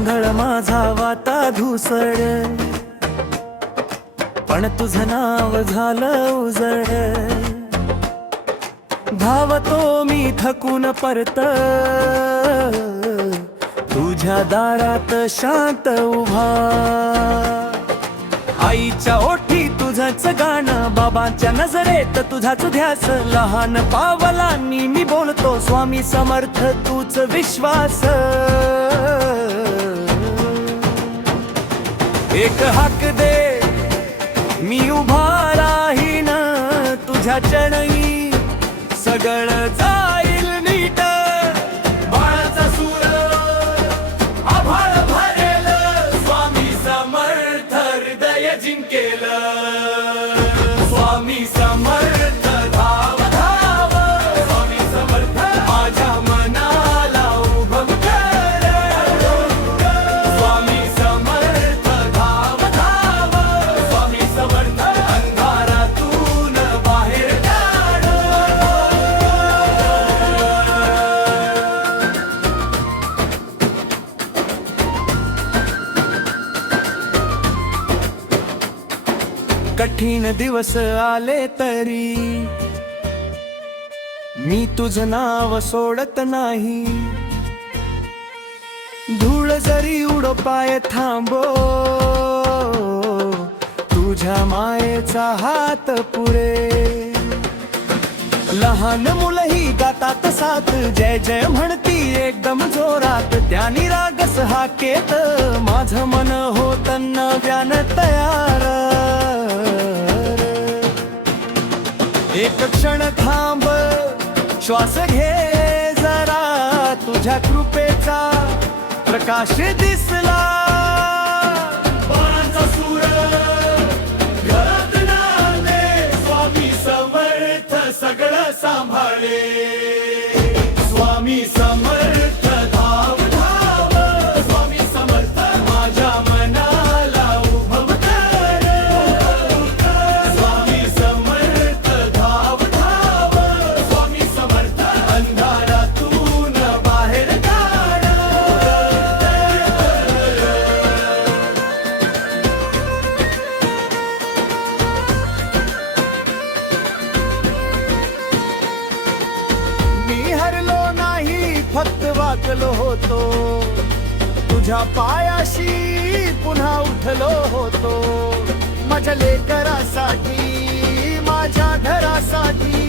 गोंधळ माझा वाता धुसळ, पण तुझं नाव झालं उजळ. धावतो मी थकून परत, तुझ्या दारात शांत उभा. आईच्या ओठी तुझंच गाणं, बाबांच्या नजरेत तुझाच ध्यास. लहान पावलांनी मी बोलतो स्वामी समर्थ तूच विश्वास. एक हाक दे मी उभा राहीन, तुझ्या चरणी सगळं जाईल नीट. बाळाचा सूर आभाळ भरेल, स्वामी समर्थ हृदय जिंकेल. स्वामी समर्थ धाव धाव, स्वामी समर्थ माझ्या मनाला उभं कर. स्वामी समर्थ धाव धाव, स्वामी समर्थ अंधारातून बाहेर काढ. कठीण दिवस आले तरी मी तुझं नाव सोडत नाही. धूळ जरी उडो पाय थांबो, तुझ्या मायेचा हात पुरे. लहान मुलंही गातात साथ, जय जय म्हणती एकदम जोरात. त्यानी रागस हाकेत माझं मन होत नव्यान तयार. एक क्षण थांब, श्वास घे जरा, तुझ्या कृपेचा प्रकाश दिसला. बाळाचा सूर घरात नांदे, स्वामी समर्थ सगळं सांभाळे. स्वामी समर्थ धाव धाव, स्वामी समर्थ माझ्या मनाला उभं कर. स्वामी समर्थ धाव धाव, स्वामी समर्थ अंधारातून बाहेर काढ. मी हरलो नाही, फक्त वाकलो होतो. तुझ्या पायाशी पुन्हा उठलो होतो. माझ्या लेकरासाठी, माझ्या घरासाठी